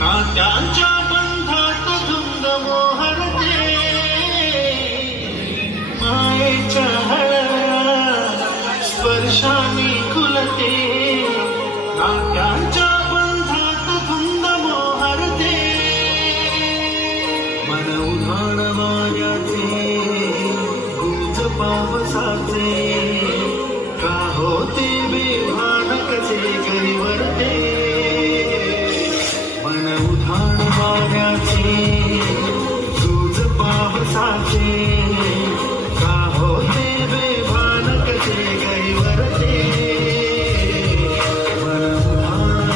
नात्यांच्या बंधात धुंद मोहरते, मायेच्या हळया स्पर्शाने खुलते, नात्यांच्या बंधात धुंद मोहरते, मन उधाण वाऱ्याचे गुंज पावसाचे, का होते बेभान कसे गरीवरते, मन उधाण वाऱ्याचे गुंज पावसाचे, का होते बेभान कसे गरीवरते, मन उधाण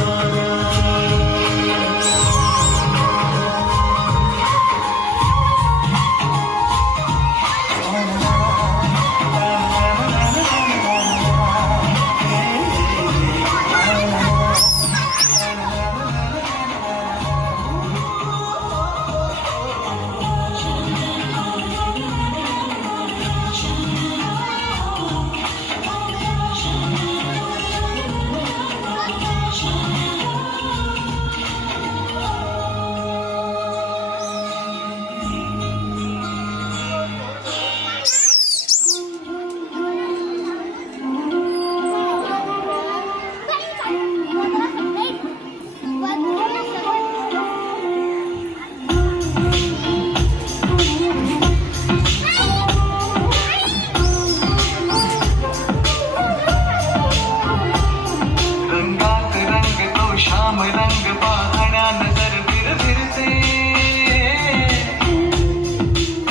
रंग पाहण्या नजर फिरते,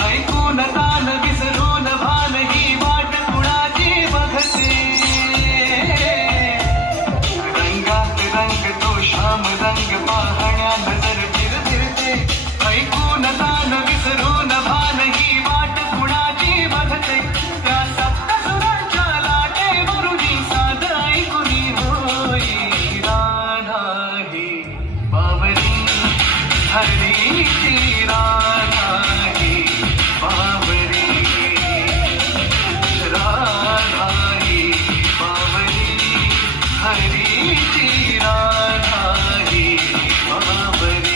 ऐकून तान विसरून भान ही वाट कुणाची बघते, रंगात रंग तो श्याम रंग पाहण्या नजर फिरते, ऐकून तान विसरून भान ही वाट कुणाची बघते, त्या सप्तसुरांच्या लाटेवरुनी साध ऐकुनी होई हरी ती राधा ही बावरी, राधा ही बावरी, हरी ती राधा ही बावरी.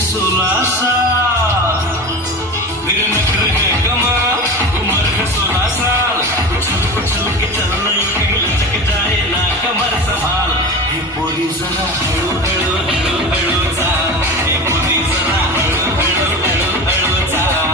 सोलह साल मेरे नखरे हैं कमाल, उम्र है 16 साल, उछल के चलना कहीं लचक जाए ना कमर संभाल, हे पोरी जरा हळू हळू हळू हळू चाल, हे पोरी जरा हळू हळू हळू हळू चाल.